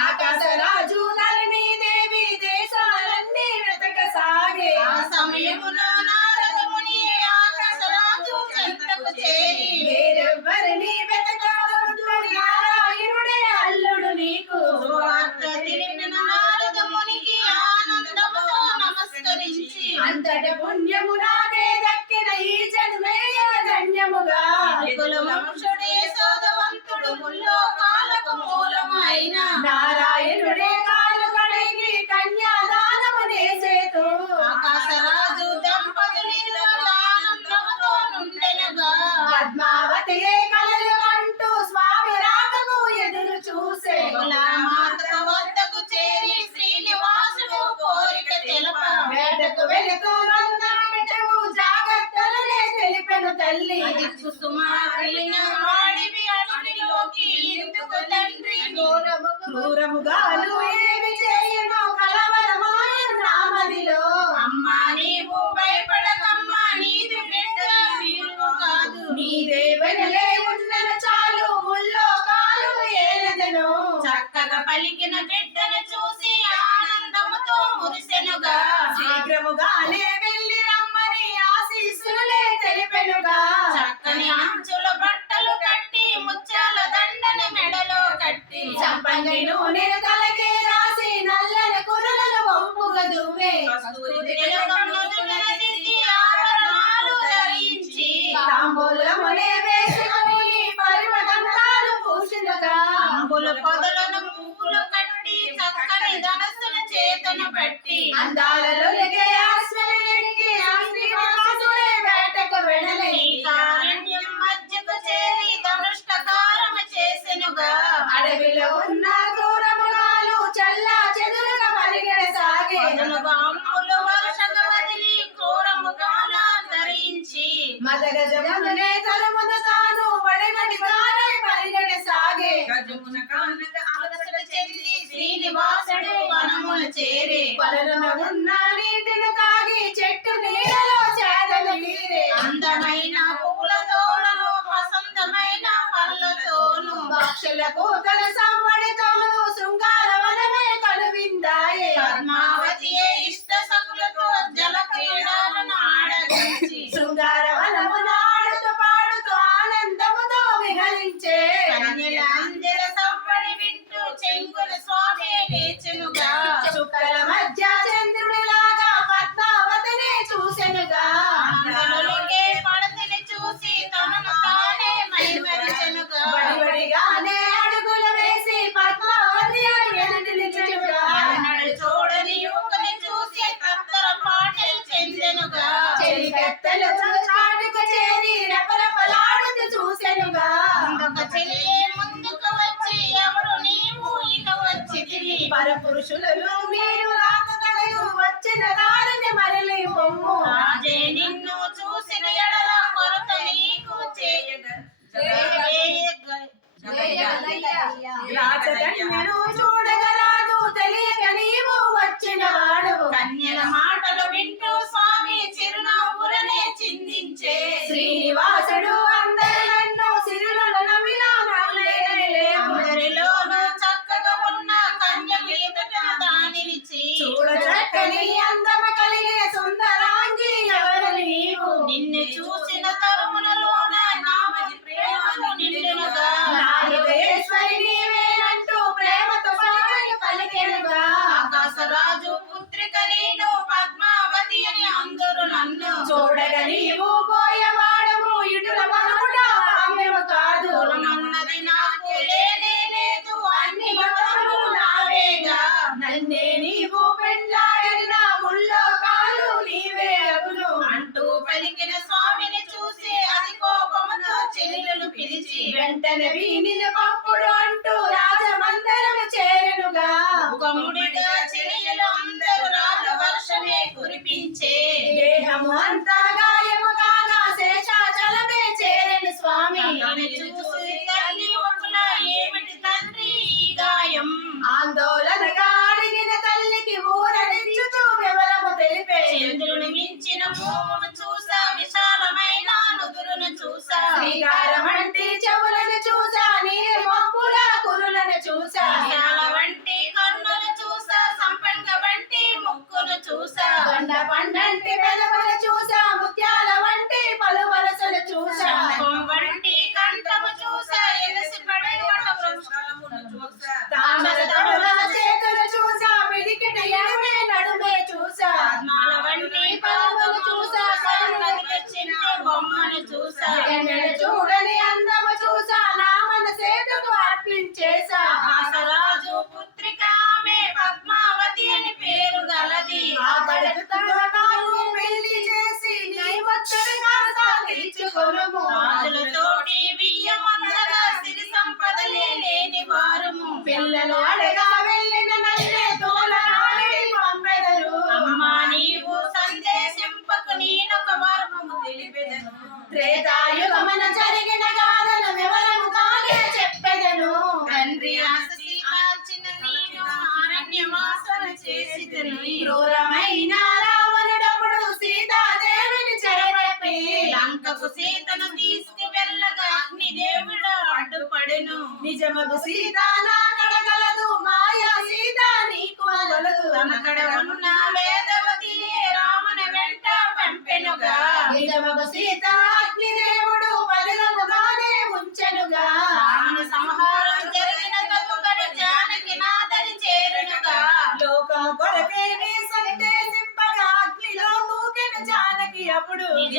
ఆకాశ Valeu! మదర జమునే తరమున తాను బడబడి సాగే. గజమున కానక అలసట చేరే. పలరమగున్న నీటిని తాగి చెట్టు నీడలో చేదలు తీరే అందమైన పూలతోనూ వసంతమైన పళ్ళతోను పక్షుల కూతల సంబడితో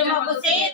Você, você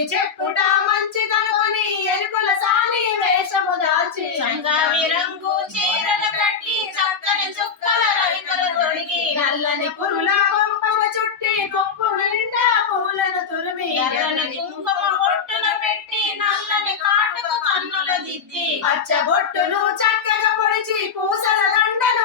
బుద్ధి చెప్పుట మంచి కనుకొని ఎలుకల సాని వేషము దాచి. సంగవి రంగు చీరలు కట్టి చక్కని చుక్కల రవికలు తొడిగి. నల్లని పురుల కొంపము చుట్టి కొంపు నిండా పువ్వులను తురిమి. ఎర్రని కుంకుమ బొట్టున పెట్టి నల్లని కాటుకు కన్నులు దిద్ది. పచ్చ బొట్టును చక్కగా పొడిచి పూసల దండలు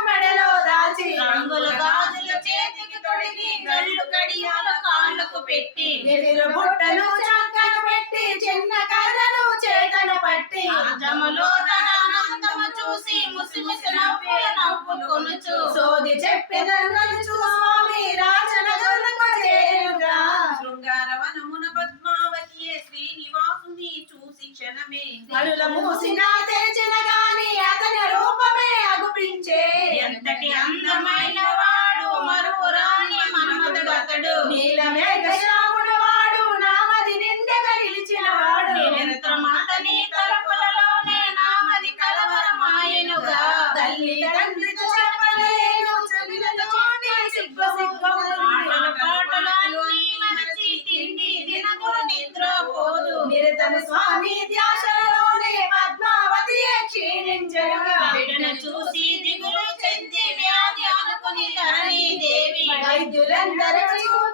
దాచి రంగుల గాజుల చేతికి తొడిగి కళ్ళు గడియాల కాళ్ళకు పెట్టి ఎదిర బుట్టలు చక్కన పెట్టి చిన్న కర్రలు చేతన పట్టి జములో తనానందము చూసి ముసి ముసి నవ్వే నవ్వుకొనుచు సోది చెప్పెదన్నలు చూసి రాజనగరు దులంతరచూ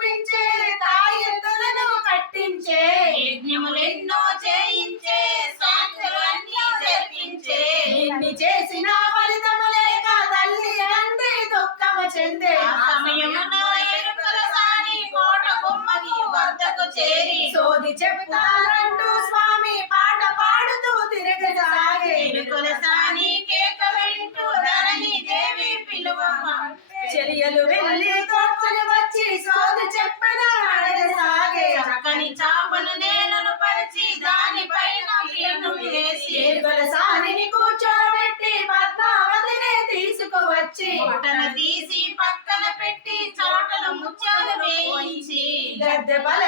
దెబ్బలు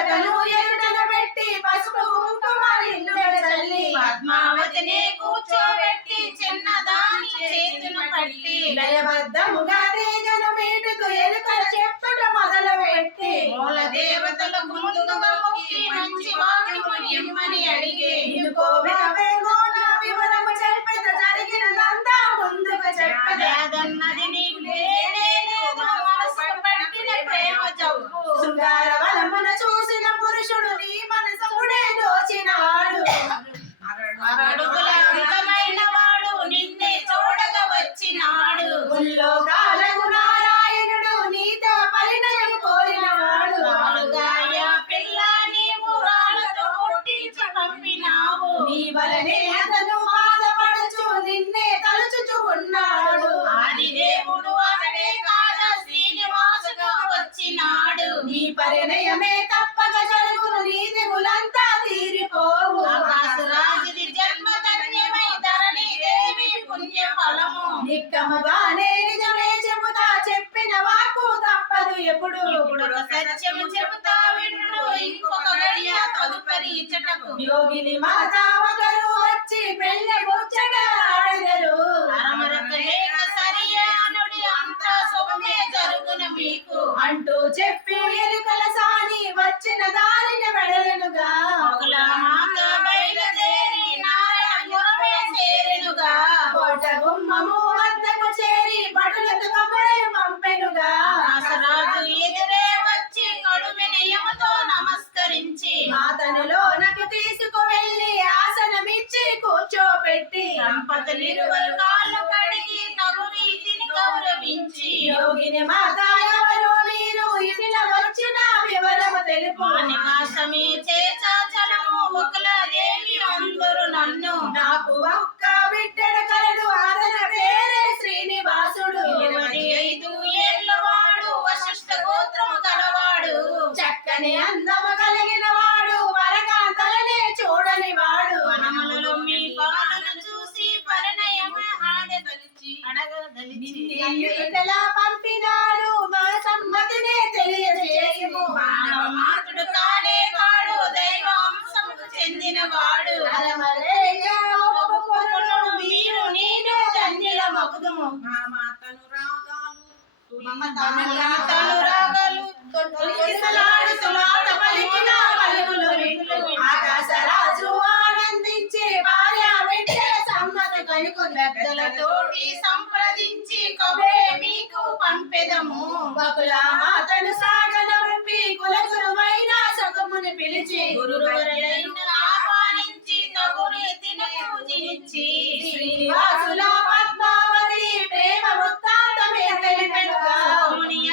పెద్దలతోటి సంప్రదించి కబే మీకు పంపెదము. బకుల మాతను సాగన పంపి కులగురువైన సగముని పిలిచి గురువరైన ఆహ్వానించి తగురి రీతిని పూజించి శ్రీనివాసుల పద్మావతి ప్రేమ వృత్తాంతమే తెలిపెనుగా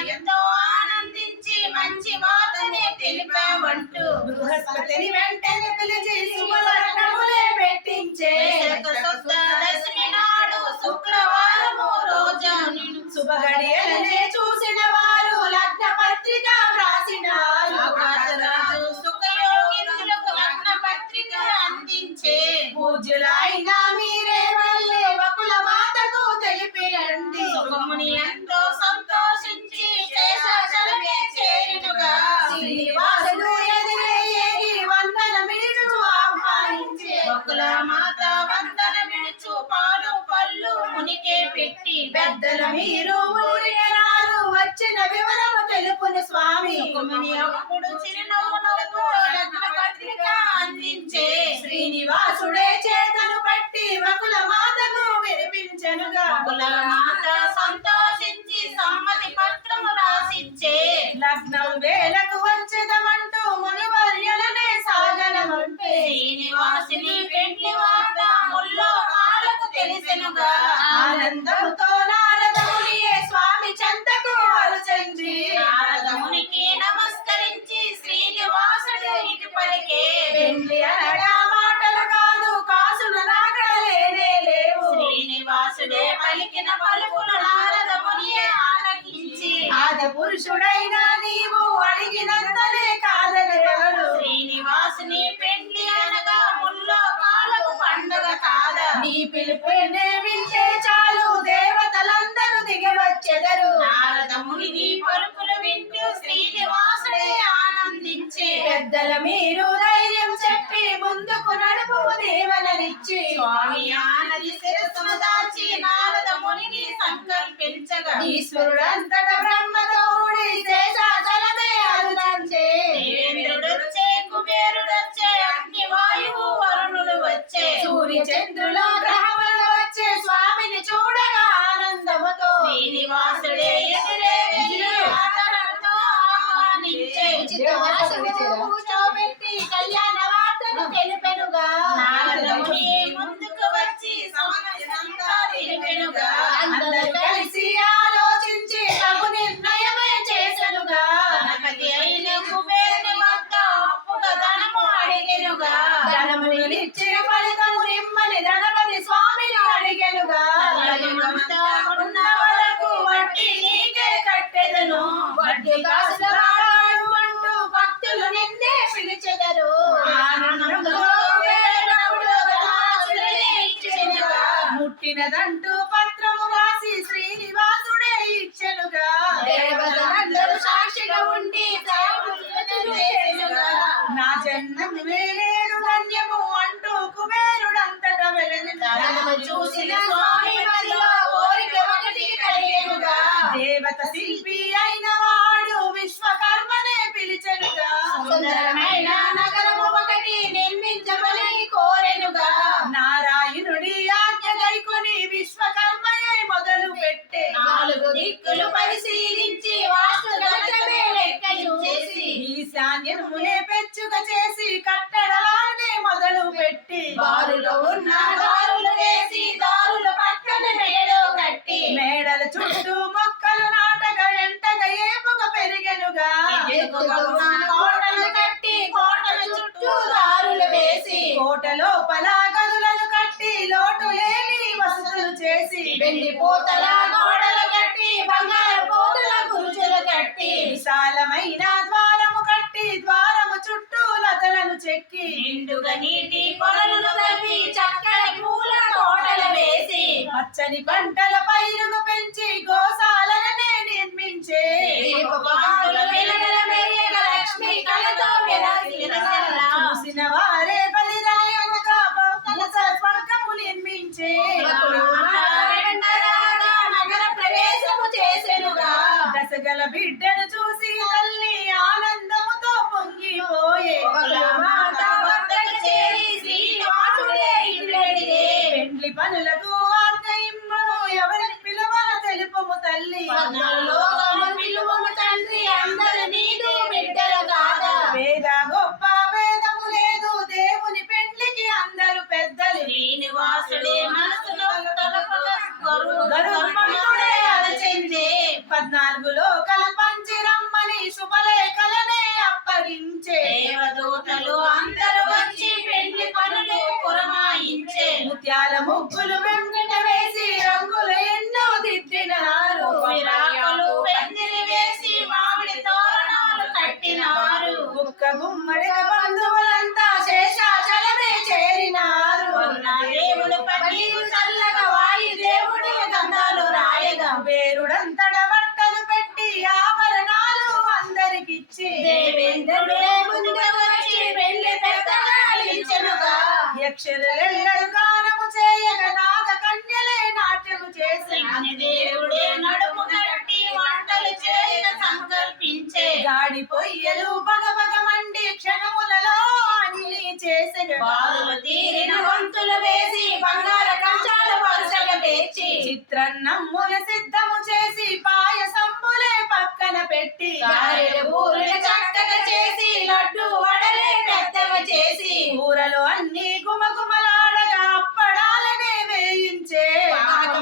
ఎంతో ఆనందించి మంచి మాటనే తెలిపామంటూ బృహస్పతిని వెంటనే పిలిచి శుభలగ్నములే పెట్టించే. July. ఆనందంతో పెద్దల మీరు ధైర్యం చెప్పి ముందుకు నడుపు దేవలనిచ్చి స్వామి ఆనది శిరస్సును దాచి నారద మునిని సంకల్పించగా ఈశ్వరుడంతట బ్రహ్మతోడి శేషాచలమే అరుదంచే. చే కుబేరుడొచ్చే అగ్ని వాయువు వరుణులు వచ్చే. సూర్య చంద్రులు గ్రహములు వచ్చే స్వామిని చూడగా ఆనందముతో. శ్రీనివాసుడే ఎదురే ఆదరణతో ఆహ్వానించే. నిండుగా నీటి పొడలు తవ్వి చక్కని పూల తోటలు వేసి పచ్చని పంటల పైరును పెంచి గోశాలను నిర్మించే na కుబేరుడంతడ బట్టలు పెట్టి ఆభరణాలు అందరికిచ్చి అమ్ముల సిద్ధము చేసి పాయసంబులే పక్కన పెట్టి ఊరలు చక్కగా చేసి లడ్డు వడలే పెద్దవ చేసి ఊరలో అన్ని గుమగుమలాడగా అప్పడాలనే వేయించే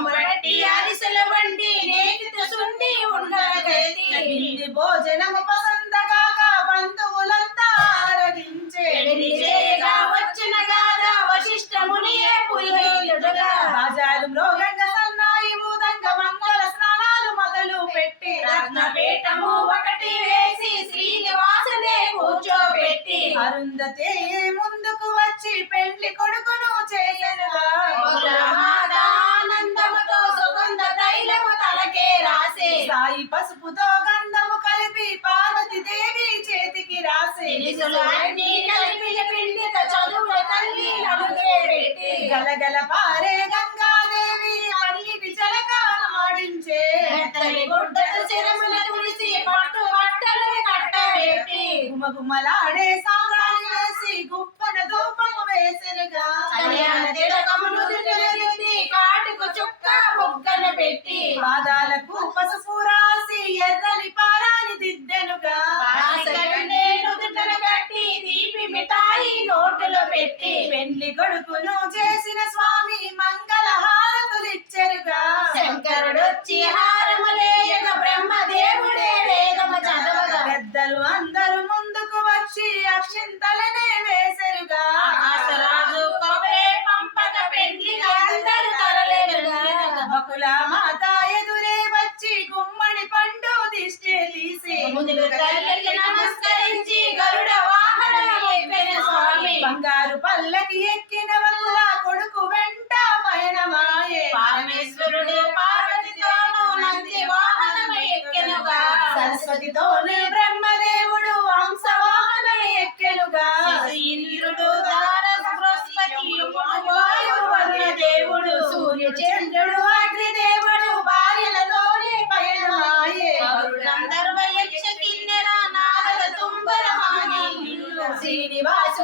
పట్టి అరిసెల వండి నేకిత సున్ని భోజనము मला अडे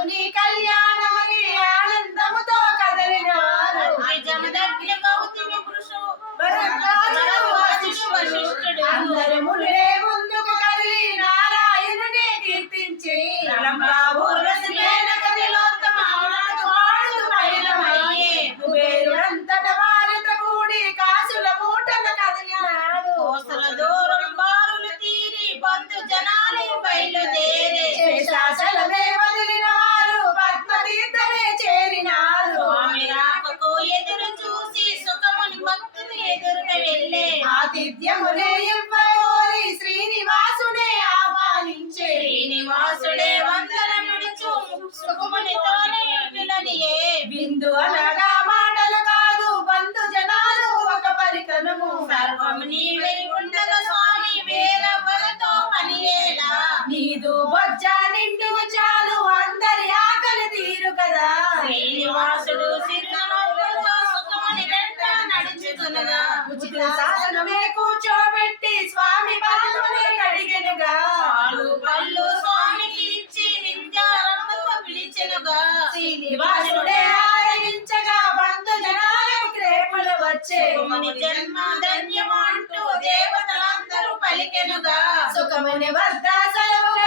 శ్రీనివాసుని కళ్యాణమని lá. anel. సుఖముని వద్ద సెలవు